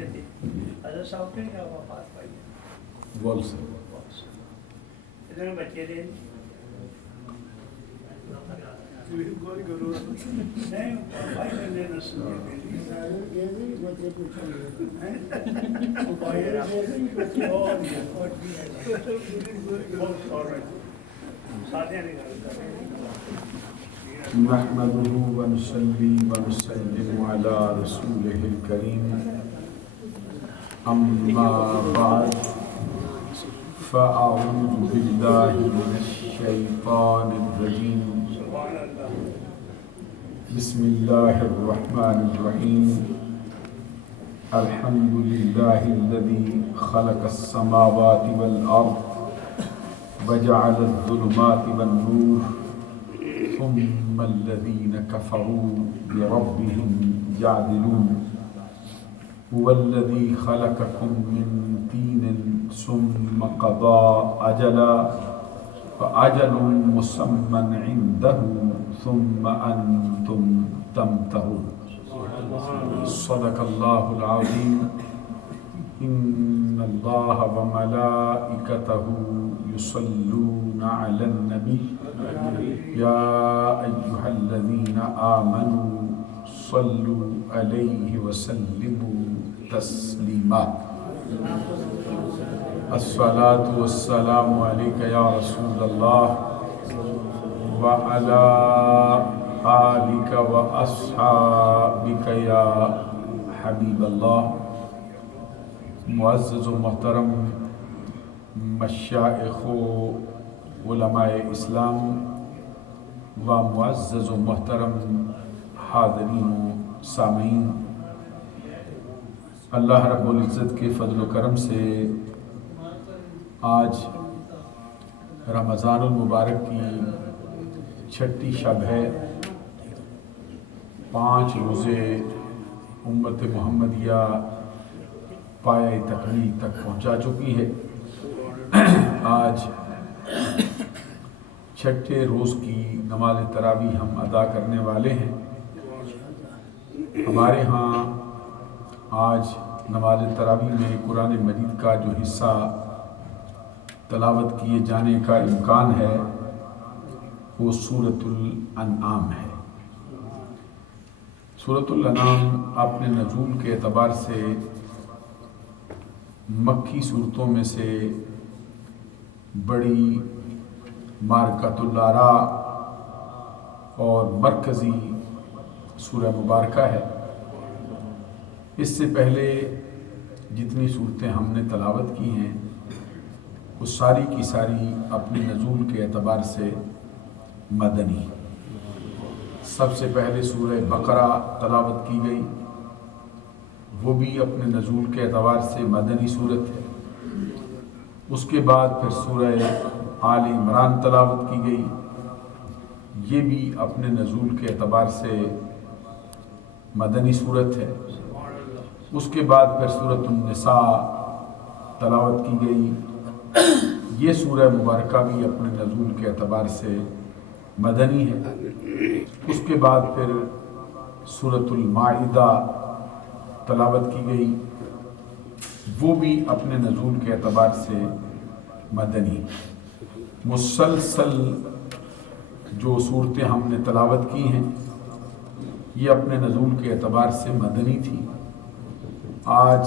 بچے تھے حضرت صاحب کے کیا وفات پائی بول سے اتنے بچے تھے نہیں بھائی نے نحمده ونصلي ونسلم على رسوله الكريم أما بعد فأعوذ بالله من الشيطان الرجيم بسم الله الرحمن الرحيم الحمد لله الذي خلق السماوات والأرض وجعل الظلمات والنور ثم الذين كفروا بربهم يعدلون هو الذي خلقكم من طين ثم قضى أجلا فأجل مسمى عنده ثم أنتم تمترون صدق الله العظيم إن الله وملائكته يصلون على النبي يا أيها الذين آمنوا صلوا عليه وسلموا تسليما الصلاة والسلام عليك يا رسول الله وعلى آلك وأصحابك يا حبيب الله. معزز و محترم مشائخ و علماء اسلام و معزز و محترم حاضرین و سامعین، اللہ رب العزت کے فضل و کرم سے آج رمضان المبارک کی چھٹی شب ہے. 5 روزے امت محمدیہ پایہ تکمیل تک پہنچا چکی ہے. آج چھٹے روز کی نماز تراویح ہم ادا کرنے والے ہیں. ہمارے ہاں آج نماز تراویح میں قرآن مجید کا جو حصہ تلاوت کیے جانے کا امکان ہے وہ سورۃ الانعام ہے. سورۃ الانعام اپنے نزول کے اعتبار سے مکی صورتوں میں سے بڑی معرکۃ الآراء اور مرکزی سورہ مبارکہ ہے. اس سے پہلے جتنی صورتیں ہم نے تلاوت کی ہیں وہ ساری کی ساری اپنے نزول کے اعتبار سے مدنی. سب سے پہلے سورہ بقرہ تلاوت کی گئی، وہ بھی اپنے نزول کے اعتبار سے مدنی صورت ہے. اس کے بعد پھر سورہ آل عمران تلاوت کی گئی، یہ بھی اپنے نزول کے اعتبار سے مدنی صورت ہے. اس کے بعد پھر سورۃ النساء تلاوت کی گئی، یہ سورہ مبارکہ بھی اپنے نزول کے اعتبار سے مدنی ہے. اس کے بعد پھر سورۃ المائدہ تلاوت کی گئی، وہ بھی اپنے نزول کے اعتبار سے مدنی. مسلسل جو صورتیں ہم نے تلاوت کی ہیں یہ اپنے نزول کے اعتبار سے مدنی تھی. آج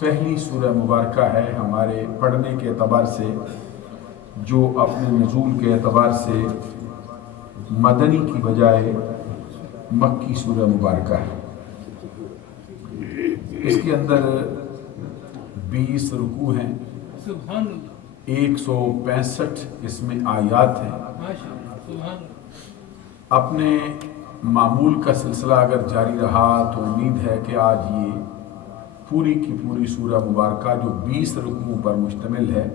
پہلی سورہ مبارکہ ہے ہمارے پڑھنے کے اعتبار سے جو اپنے نزول کے اعتبار سے مدنی کی بجائے مکی سورہ مبارکہ ہے. اس کے اندر 20 رکوع ہیں، 165 اس میں آیات ہیں. اپنے معمول کا سلسلہ اگر جاری رہا تو امید ہے کہ آج یہ پوری کی پوری سورہ مبارکہ جو 20 رکوع پر مشتمل ہے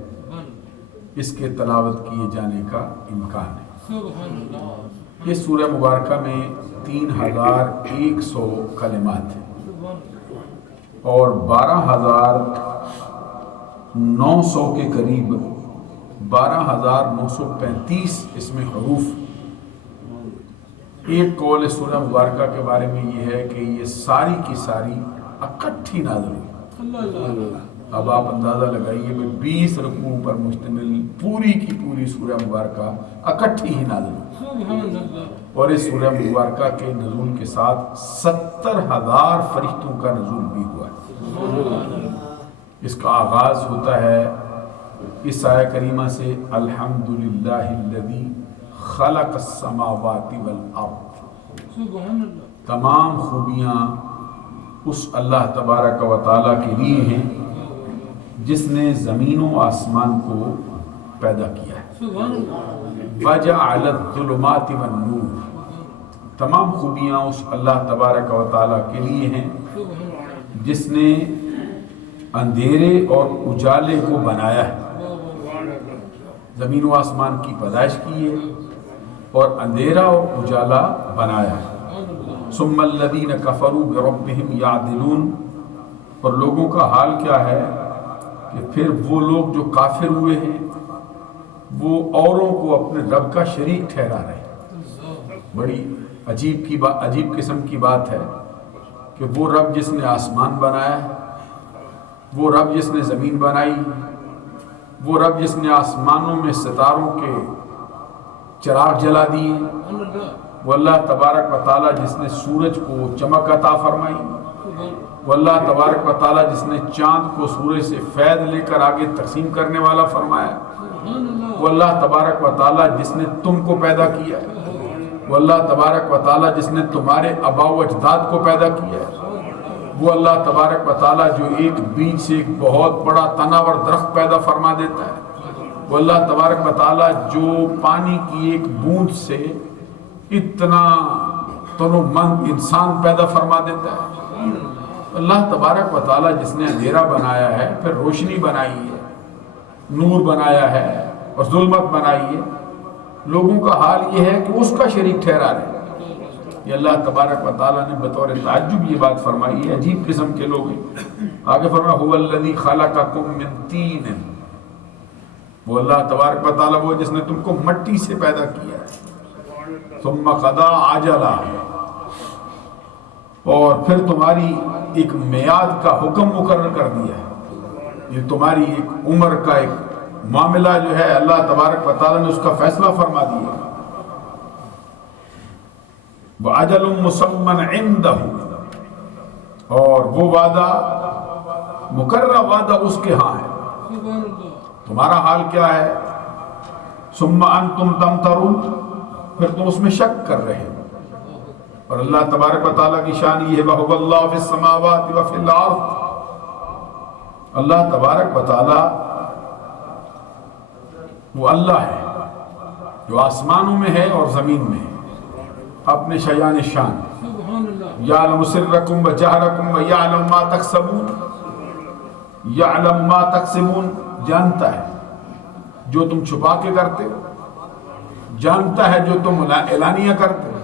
اس کے تلاوت کیے جانے کا امکان ہے. اس سورہ مبارکہ میں 3100 کلمات ہیں اور 12900 کے قریب 12935 اس میں حروف. ایک قول سورہ مبارکہ کے بارے میں یہ ہے کہ یہ ساری کی ساری اکٹھی نازل ہوئی. اب آپ اندازہ لگائیے کہ 20 رکوع پر مشتمل پوری کی پوری سورہ مبارکہ اکٹھی ہی نازل ہوئی، اور اس سورہ مبارکہ کے نزول کے ساتھ 70,000 فرشتوں کا نزول بھی ہوا ہے۔ اس کا آغاز ہوتا ہے اس آیہ کریمہ سے، الحمدللہ الذی خلق السماوات والارض۔ تمام خوبیاں اس اللہ تبارک و تعالیٰ کے لیے ہیں جس نے زمین و آسمان کو پیدا کیا ہے۔ وَجَعَلَ الظُّلُمَاتِ وَالنُّورِ، تمام خوبیاں اس اللہ تبارک و تعالیٰ کے لیے ہیں جس نے اندھیرے اور اجالے کو بنایا ہے۔ زمین و آسمان کی پیدائش کی ہے اور اندھیرا اور اجالا بنایا ہے۔ ثم الذین کفروا بربہم یعدلون، اور لوگوں کا حال کیا ہے کہ پھر وہ لوگ جو کافر ہوئے ہیں وہ اوروں کو اپنے رب کا شریک ٹھہرا رہے ہیں۔ بڑی عجیب قسم کی بات ہے کہ وہ رب جس نے آسمان بنایا ہے، وہ رب جس نے زمین بنائی، وہ رب جس نے آسمانوں میں ستاروں کے چراغ جلا دیے، وہ اللہ تبارک و تعالیٰ جس نے سورج کو چمک عطا فرمائی، وہ اللہ تبارک و تعالیٰ جس نے چاند کو سورج سے فیض لے کر آگے تقسیم کرنے والا فرمایا، وہ اللہ تبارک و تعالیٰ جس نے تم کو پیدا کیا ہے، وہ اللہ تبارک و تعالیٰ جس نے تمہارے آباء و اجداد کو پیدا کیا ہے، وہ اللہ تبارک و تعالیٰ جو ایک بیج سے ایک بہت بڑا تناور درخت پیدا فرما دیتا ہے، وہ اللہ تبارک و تعالیٰ جو پانی کی ایک بوند سے اتنا تنومند انسان پیدا فرما دیتا ہے، اللہ تبارک و تعالیٰ جس نے اندھیرا بنایا ہے پھر روشنی بنائی ہے، نور بنایا ہے اور ظلمت بنائی ہے، لوگوں کا حال یہ ہے کہ اس کا شریک ٹھہرا رہے۔ یہ اللہ تبارک و تعالیٰ نے بطور تعجب یہ بات فرمائی ہے، عجیب قسم کے لوگ ہیں۔ آگے فرمایا هو الذی خلقکم من طین، وہ اللہ تبارک و تعالیٰ وہ جس نے تم کو مٹی سے پیدا کیا ہے، ثم قضا اجلا، اور پھر تمہاری ایک میعاد کا حکم مقرر کر دیا ہے، یہ تمہاری ایک عمر کا ایک معاملہ جو ہے اللہ تبارک و تعالیٰ نے اس کا فیصلہ فرما دیا، وَأَجَلٌ مُّسَمًّى عِندَهُ، اور وہ وعدہ مقررہ وعدہ اس کے ہاں ہے۔ تمہارا حال کیا ہے؟ ثُمَّ أَنْتُمْ تَمْتَرُونَ، پھر تم اس میں شک کر رہے ہو۔ اور اللہ تبارک و تعالیٰ کی شان یہ ہے وَهُوَ اللَّهُ فِي السَّمَاوَاتِ وَفِي الْأَرْضِ، اللہ تبارک و تعالیٰ وہ اللہ ہے جو آسمانوں میں ہے اور زمین میں ہے، اپنے شیان شان، یعلم سرکم وجہرکم ویعلم ما تکسبون، یعلم ما تکسبون، جانتا ہے جو تم چھپا کے کرتے ہو، جانتا ہے جو تم اعلانیہ کرتے ہو،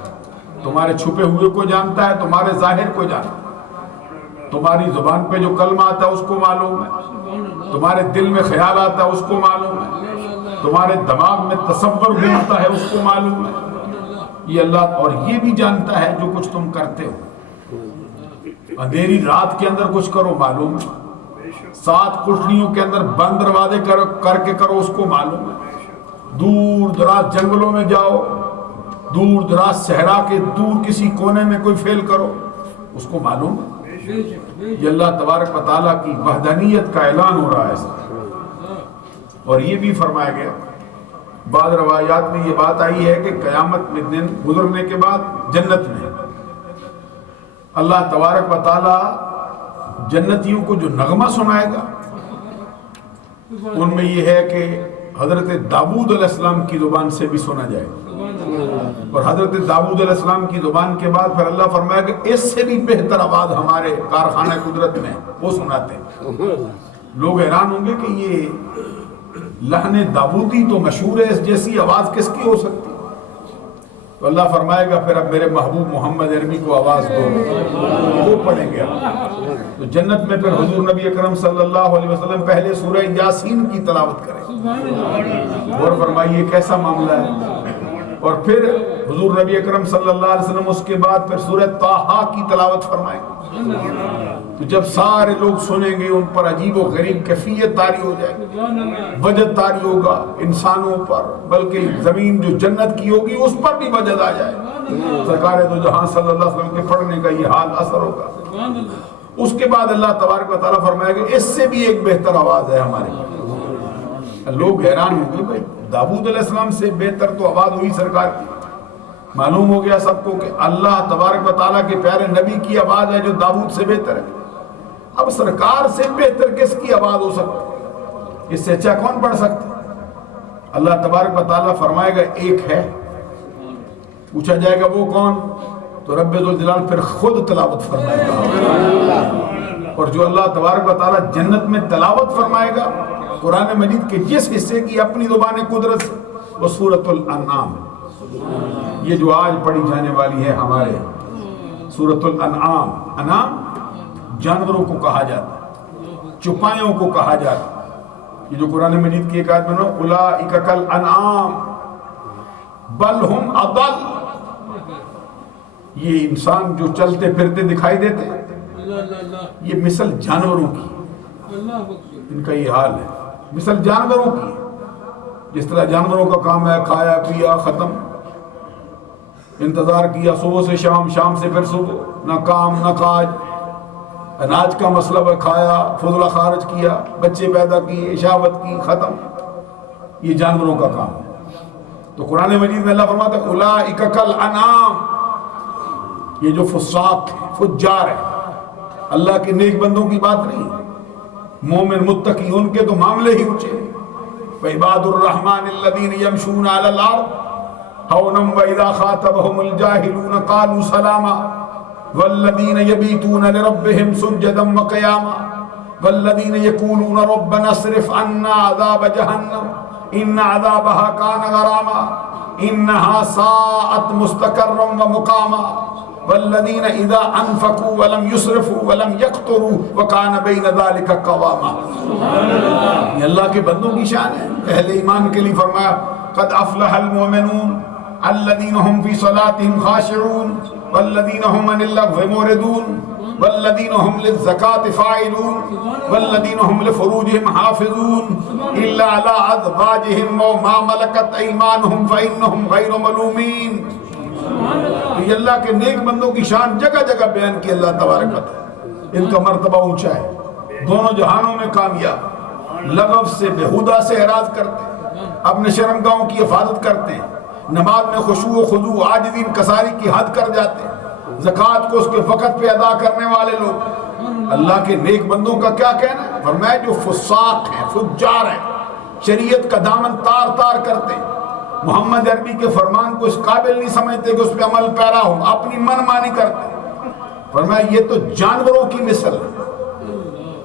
تمہارے چھپے ہوئے کو جانتا ہے، تمہارے ظاہر کو جانتا ہے، تمہاری زبان پہ جو کلمہ آتا ہے اس کو معلوم ہے، تمہارے دل میں خیال آتا ہے اس کو معلوم ہے، تمہارے دماغ میں تصور گھومتا ہے اس کو معلوم ہے، یہ اللہ، اور یہ بھی جانتا ہے جو کچھ تم کرتے ہو، اندھیری رات کے اندر کچھ کرو معلوم ہے، 7 کوٹھریوں کے اندر بند دروازے کر کے کرو اس کو معلوم ہے، دور دراز جنگلوں میں جاؤ، دور دراز صحرا کے دور کسی کونے میں کوئی فعل کرو اس کو معلوم ہے۔ یہ اللہ تبارک و تعالیٰ کی وحدانیت کا اعلان ہو رہا ہے، اور یہ بھی فرمایا گیا، بعض روایات میں یہ بات آئی ہے کہ قیامت میں دن گزرنے کے بعد جنت میں اللہ تبارک و تعالیٰ جنتیوں کو جو نغمہ سنائے گا ان میں یہ ہے کہ حضرت داؤد علیہ السلام کی زبان سے بھی سنا جائے گا، اور حضرت داؤد علیہ السلام کی زبان کے بعد پھر اللہ فرمایا کہ اس سے بھی بہتر آواز ہمارے کارخانہ قدرت میں وہ سناتے ہیں۔ لوگ حیران ہوں گے کہ یہ لحن داؤدی تو مشہور ہے، اس جیسی آواز کس کی ہو سکتی؟ تو اللہ فرمائے گا پھر اب میرے محبوب محمد عربی کو آواز دو، وہ پڑھیں گے۔ تو جنت میں پھر حضور نبی اکرم صلی اللہ علیہ وسلم پہلے سورہ یاسین کی تلاوت کریں، اور فرمائیے کیسا معاملہ ہے، اور پھر حضور نبی اکرم صلی اللہ علیہ وسلم اس کے بعد پھر سورہ طٰہٰ کی تلاوت فرمائیں، تو جب سارے لوگ سنیں گے ان پر عجیب و غریب کیفیت طاری ہو جائے گی، وجد طاری ہوگا انسانوں پر، بلکہ زمین جو جنت کی ہوگی اس پر بھی وجد آ جائے گا۔ سرکار دو جہاں صلی اللہ علیہ وسلم کے پڑھنے کا یہ حال اثر ہوگا۔ اس کے بعد اللہ تبارک و تعالیٰ فرمائے گا اس سے بھی ایک بہتر آواز ہے ہماری۔ لوگ حیران ہوں گے، بھائی داؤد علیہ السلام سے بہتر تو آواز ہوئی سرکار کی۔ معلوم ہو گیا سب کو کہ اللہ تبارک و تعالیٰ کے پیارے نبی کی آواز ہے جو داؤد سے بہتر ہے۔ اب سرکار سے بہتر کس کی آواز ہو سکتی ہے؟ اس سے اچھا کون پڑھ سکتا ہے؟ اللہ تبارک و تعالیٰ فرمائے گا ایک ہے۔ پوچھا جائے گا وہ کون؟ تو رب ذوالجلال پھر خود تلاوت فرمائے گا۔ اور جو اللہ تبارک و تعالیٰ جنت میں تلاوت فرمائے گا قرآن مجید کے جس حصے کی اپنی زبان قدرت سے، وہ سورۃ الانعام، یہ جو آج پڑھی جانے والی ہے ہمارے سورۃ الانعام۔ انعام جانوروں کو کہا جاتا ہے، چوپایوں کو کہا جاتا ہے۔ یہ جو قرآن مجید کی ایک آیت میں اولئک کالانعام بل ہم اضل، یہ انسان جو چلتے پھرتے دکھائی دیتے یہ مثل جانوروں کی، ان کا یہ حال ہے مثل جانوروں کی۔ جس طرح جانوروں کا کام ہے کھایا پیا ختم، انتظار کیا صبح سے شام، شام سے پھر صبح، نہ کام نہ کاج، اناج کا مسئلہ ہے کھایا فضلہ خارج کیا، بچے پیدا کیے، شہوت کی، ختم، یہ جانوروں کا کام ہے۔ تو قرآن مجید میں اللہ فرماتا ہے اولئک کالانعام، یہ جو فساق ہیں، فجار ہیں، اللہ کے نیک بندوں کی بات نہیں، مومن متقی ان کے تو معاملے ہی اونچے۔ وعباد الرحمن الذین یمشون علی الارض ہونا واذا خاطبهم الجاہلون قالوا سلاما والذین یبیتون لربهم سجدا وقیاما والذین یقولون ربنا اصرف عنا عذاب جہنم ان عذابها کان غراما انها ساءت مستقرا ومقاما والذین اذا انفقوا ولم يسرفوا ولم يقتروا وكان بین ذلك قواما۔ یہ اللہ کے بندوں کی شان ہے۔ اہل ایمان کے لیے فرمایا قد افلح المؤمنون الذین هم فی صلاتهم خاشعون والذین هم عن اللغو معرضون والذین هم للزکاة فاعلون والذین هم لفروجهم حافظون الا علی ازواجهم و ما ملکت ایمانهم فانهم غیر ملومین۔ یہ اللہ کے نیک بندوں کی شان جگہ جگہ بیان کی اللہ تبارک و تعالی، ان کا مرتبہ اونچا ہے، دونوں جہانوں میں کامیاب، لغو سے بےہودہ سے اعراض کرتے ہیں، اپنے شرمگاہوں کی حفاظت کرتے ہیں، نماز میں خشوع و خضوع عاجزی انکساری کی حد کر جاتے ہیں، زکوٰۃ کو اس کے وقت پہ ادا کرنے والے لوگ۔ اللہ کے نیک بندوں کا کیا کہنا ہے؟ فرمایا جو فساق ہیں، فجار ہیں، شریعت کا دامن تار تار کرتے ہیں، محمد عربی کے فرمان کو اس قابل نہیں سمجھتے کہ اس پہ عمل پیرا ہو، اپنی من مانی کرتے۔ فرمایا یہ تو جانوروں کی مثل ہے۔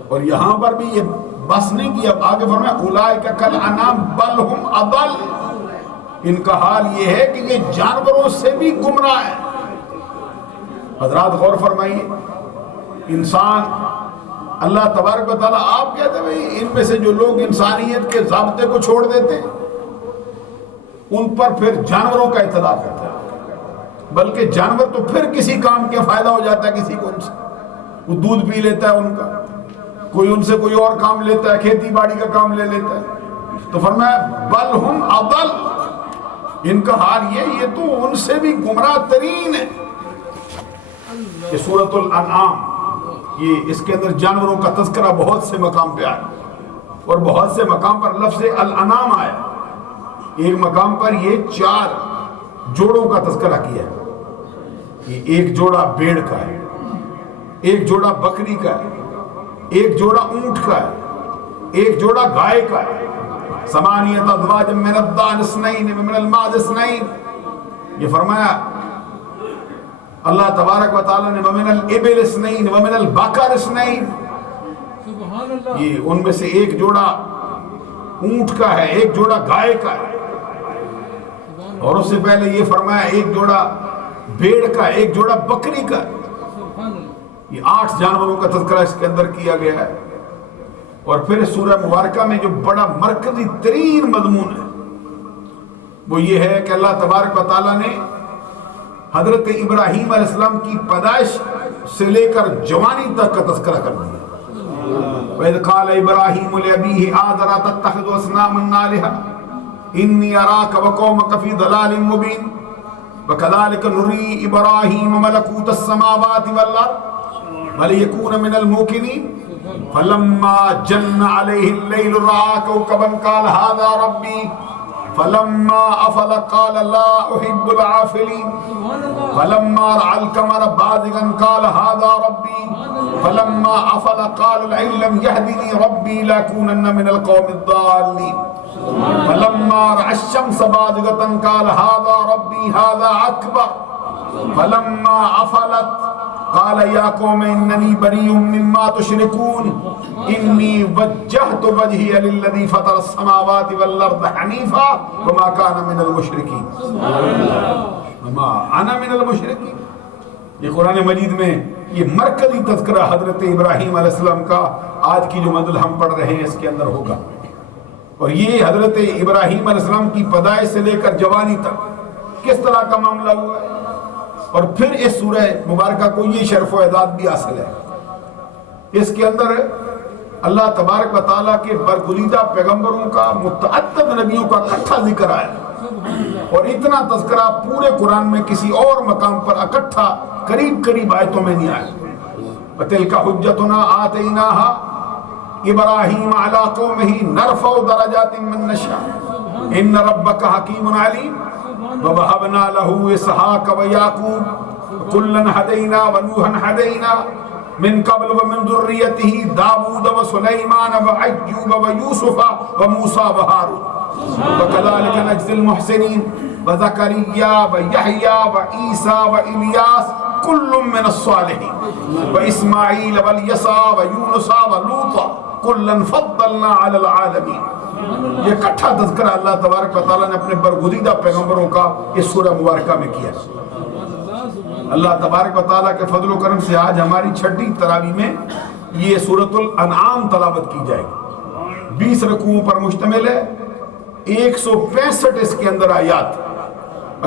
اور یہاں پر بھی یہ بس نہیں کیا، آگے فرمایا اولئک کالانعام بل ہم اضل، ان کا حال یہ ہے کہ یہ جانوروں سے بھی گمراہ ہیں۔ حضرات غور فرمائیے، انسان اللہ تبارک و تعالیٰ آپ کہتے ہیں بھائی ان میں سے جو لوگ انسانیت کے ضابطے کو چھوڑ دیتے ہیں ان پر پھر جانوروں کا اطلاق ہوتا ہے، بلکہ جانور تو پھر کسی کام کے فائدہ ہو جاتا ہے کسی کو، ان سے وہ دودھ پی لیتا ہے ان کا، کوئی ان سے کوئی اور کام لیتا ہے، کھیتی باڑی کا کام لے لیتا ہے۔ تو فرمایا بل ہم اضل، ان کا حال یہ تو ان سے بھی گمراہ ترین ہے۔ یہ سورۃ الانعام، یہ اس کے اندر جانوروں کا تذکرہ بہت سے مقام پہ آیا، اور بہت سے مقام پر لفظ الانعام آیا۔ ایک مقام پر یہ 4 جوڑوں کا تذکرہ کیا ہے، یہ ایک جوڑا بھیڑ کا ہے، ایک جوڑا بکری کا ہے، ایک جوڑا اونٹ کا ہے، ایک جوڑا گائے کا ہے۔ ثمانیۃ ازواج من الضأن اثنین ومن المعز اثنین، یہ فرمایا اللہ تبارک و تعالیٰ نے ومن الابل اثنین ومن البقر اثنین، یہ ان میں سے ایک جوڑا اونٹ کا ہے، ایک جوڑا گائے کا ہے، اور اس سے پہلے یہ فرمایا ایک جوڑا بھیڑ کا، ایک جوڑا بکری کا۔ یہ 8 جانوروں کا تذکرہ اس کے اندر کیا گیا ہے۔ اور پھر سورہ مبارکہ میں جو بڑا مرکزی ترین مضمون ہے وہ یہ ہے کہ اللہ تبارک و تعالیٰ نے حضرت ابراہیم علیہ السلام کی پیدائش سے لے کر جوانی تک کا تذکرہ کر دیا۔ وَإِذْ قَالَ إِبْرَاهِيمُ لِأَبِيهِ آزَرَ تَتَّخِذُ أَصْنَامًا آلِهَةً إِنِّي أَرَاكَ وَقَوْمَكَ فِي ضَلَالٍ مُبِينٍ وَكَذَلِكَ نُرِي إِبْرَاهِيمَ مَلَكُوتَ السَّمَاوَاتِ وَالْأَرْضِ وَلِيَكُونَ مِنَ الْمُوقِنِينَ فَلَمَّا جَنَّ عَلَيْهِ اللَّيْلُ رَأَىٰ كَوْكَبًا قَالَ هَٰذَا رَبِّي فَلَمَّا أَفَلَ قَالَ لَا أُحِبُّ الْعَافِلِينَ فَلَمَّا رَأَى الْقَمَرَ بَازِغًا قَالَ هَٰذَا رَبِّي فَلَمَّا أَفَلَ قَالَ لَئِن لَّمْ يَهْدِنِي رَبِّي لَأَكُونَنَّ مِنَ الْقَوْمِ الضَّالِّينَ فَلَمَّا رَأَى الشَّمْسَ بَازِغَةً قَالَ هَٰذَا رَبِّي هَٰذَا أَكْبَرُ فَلَمَّا أَفَلَتْ قال يا قوم إنني بريء مما تشركون إني وجهت وجهي للذي فطر السماوات والأرض حنيفا وما كان من المشركين وما أنا من المشركين۔ یہ قرآن مجید میں یہ مرکزی تذکرہ حضرت ابراہیم علیہ السلام کا آج کی جو منزل ہم پڑھ رہے ہیں اس کے اندر ہوگا، اور یہ حضرت ابراہیم علیہ السلام کی پیدائش سے لے کر جوانی تک کس طرح کا معاملہ ہوا ہے، اور پھر اس سورہ مبارکہ کو یہ شرف و اعزاز بھی حاصل ہے۔ اس کے اندر اللہ تبارک و تعالیٰ کے برگزیدہ پیغمبروں کا، متعدد نبیوں کا اکٹھا ذکر آیا، اور اتنا تذکرہ پورے قرآن میں کسی اور مقام پر اکٹھا قریب آیتوں میں نہیں آیا۔ وَتِلْكَ حُجَّتُنَا آتَيْنَاهَا إِبْرَاهِيمَ عَلَىٰ قَوْمِهِ نَرْفَعُ دَرَجَاتٍ مَّن نَّشَاءُ إِنَّ رَبَّكَ حَكِيمٌ عَلِيمٌ وَوَهَبْنَا لَهُ إِسْحَاقَ وَيَعْقُوبَ كُلًّا هَدَيْنَا وَنُوحًا هَدَيْنَا من قبل ومن ذريته داود وسليمان وأيوب ويوسف وموسى وهارون وكذلك نجزي المحسنين وزكريا ويحيى وعيسى وإلياس كل من الصالحين وإسماعيل واليسع ويونس ولوطا كلا فضلنا على العالمين۔ یہ اکٹھا تذکرہ اللہ تبارک و تعالیٰ نے اپنے برگزیدہ پیغمبروں کا اس سورہ مبارکہ میں کیا۔ اللہ تبارک و تعالیٰ کے فضل و کرم سے آج ہماری چھٹی تراویح میں یہ سورۃ الانعام تلاوت کی جائے گی۔ 20 رکوعوں پر مشتمل ہے، 165 اس کے اندر آیات۔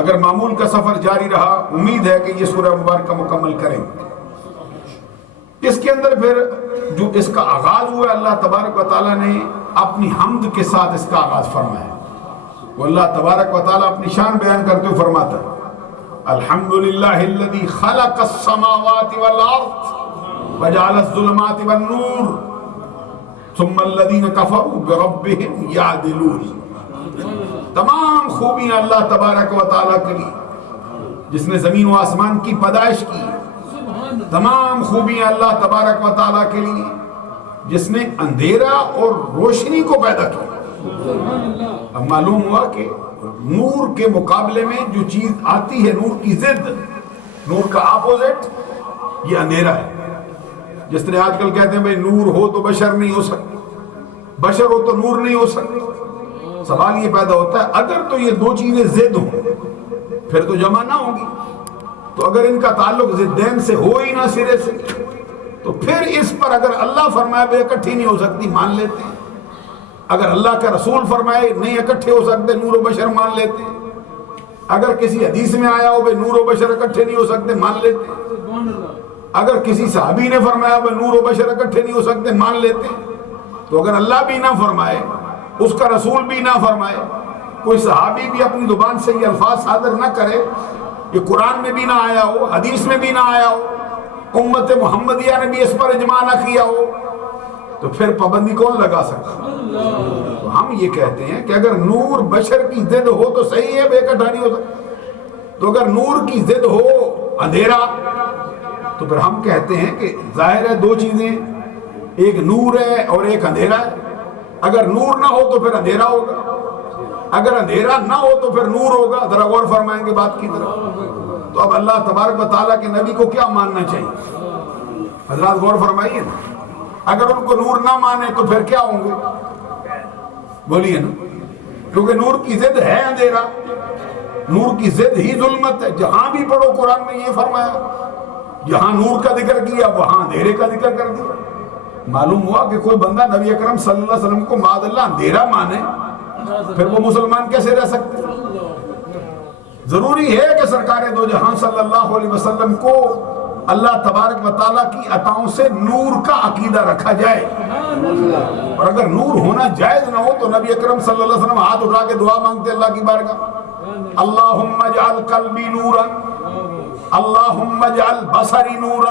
اگر معمول کا سفر جاری رہا امید ہے کہ یہ سورہ مبارکہ مکمل کریں گے۔ اس کے اندر پھر جو اس کا آغاز ہوا، اللہ تبارک و تعالیٰ نے اپنی حمد کے ساتھ اس کا آغاز فرمایا۔ وہ اللہ تبارک و تعالیٰ اپنی شان بیان کرتے ہوئے فرماتا ہے الحمدللہ الذی خلق السماوات والارض وجعل الظلمات والنور ثم الذین کفروا بربہم یعدلون۔ تمام خوبیاں اللہ تبارک و تعالیٰ کے لیے جس نے زمین و آسمان کی پیدائش کی، تمام خوبیاں اللہ تبارک و تعالیٰ کے لیے جس نے اندھیرا اور روشنی کو پیدا کیا۔ اب معلوم ہوا کہ نور کے مقابلے میں جو چیز آتی ہے، نور کی ضد، نور کا اپوزٹ، یہ اندھیرا ہے۔ جس طرح آج کل کہتے ہیں بھئی نور ہو تو بشر نہیں ہو سکتی، بشر ہو تو نور نہیں ہو سکتی۔ سوال یہ پیدا ہوتا ہے اگر تو یہ دو چیزیں ضد ہوں پھر تو جمع نہ ہوگی، تو اگر ان کا تعلق ضدین سے ہو ہی نہ سرے سے تو پھر اس پر اگر اللہ فرمائے بے اکٹھی نہیں ہو سکتی مان لیتے ہیں، اگر اللہ کا رسول فرمائے نہیں اکٹھے ہو سکتے نور و بشر مان لیتے ہیں، اگر کسی حدیث میں آیا ہو بھئی نور و بشر اکٹھے نہیں ہو سکتے مان لیتے ہیں، اگر کسی صحابی نے فرمایا بھئی نور و بشر اکٹھے نہیں ہو سکتے مان لیتے ہیں۔ تو اگر اللہ بھی نہ فرمائے، اس کا رسول بھی نہ فرمائے، کوئی صحابی بھی اپنی زبان سے یہ الفاظ صادر نہ کرے، یہ قرآن میں بھی نہ آیا ہو، حدیث میں بھی نہ آیا ہو، امت محمدیہ نے بھی اس پر اجماع نہ کیا ہو، تو پھر پابندی کون لگا سکتا؟ تو ہم یہ کہتے ہیں کہ اگر نور بشر کی ضد ہو تو صحیح ہے، بے اکٹھا نہیں ہو سکتا۔ تو اگر نور کی ضد ہو اندھیرا تو پھر ہم کہتے ہیں کہ ظاہر ہے دو چیزیں، ایک نور ہے اور ایک اندھیرا ہے۔ اگر نور نہ ہو تو پھر اندھیرا ہوگا، اگر اندھیرا نہ ہو تو پھر نور ہوگا۔ ذرا غور فرمائیں گے بات کی طرف۔ تو اب اللہ تبارک و تعالیٰ کے نبی کو کیا ماننا چاہیے؟ حضرات غور فرمائیے نا، اگر ان کو نور نہ مانے تو پھر کیا ہوں گے؟ بولیے نا، کیونکہ نور کی ضد ہے اندھیرا، نور کی ضد ہی ظلمت ہے۔ جہاں بھی پڑھو قرآن میں یہ فرمایا، جہاں نور کا ذکر کیا وہاں اندھیرے کا ذکر کر دیا۔ معلوم ہوا کہ کوئی بندہ نبی اکرم صلی اللہ علیہ وسلم کو معاذ اللہ اندھیرا مانے، پھر وہ مسلمان کیسے رہ سکتے؟ ضروری ہے کہ سرکار دو جہاں صلی اللہ علیہ وسلم کو اللہ تبارک و تعالیٰ کی عطاؤں سے نور کا عقیدہ رکھا جائے. اور اگر نور ہونا جائز نہ ہو تو نبی اکرم صلی اللہ علیہ وسلم ہاتھ اٹھا کے دعا مانگتے اللہ کی بارگاہ, اللہم اجعل قلبی نورا, اللہم اجعل بصری نورا,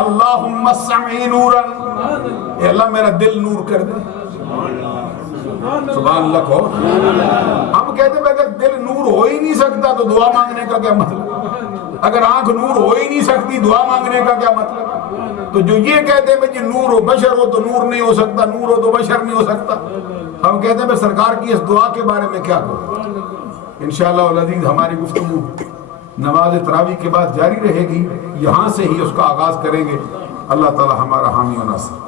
اللہم سمعی نورا, اے اللہ میرا دل نور کر دے. سبحان اللہ کہو. ہم کہتے ہیں اگر دل نور ہو ہی نہیں سکتا تو دعا مانگنے کا کیا مطلب؟ اگر آنکھ نور ہو ہی نہیں سکتی دعا مانگنے کا کیا مطلب؟ تو جو یہ کہتے ہیں کہ نور ہو بشر ہو تو نور نہیں ہو سکتا, نور ہو تو بشر نہیں ہو سکتا, ہم کہتے ہیں سرکار کی اس دعا کے بارے میں کیا کہو. انشاءاللہ العزیز ہماری گفتگو نماز تراویح کے بعد جاری رہے گی, یہاں سے ہی اس کا آغاز کریں گے. اللہ تعالی ہمارا حامی و ناصر.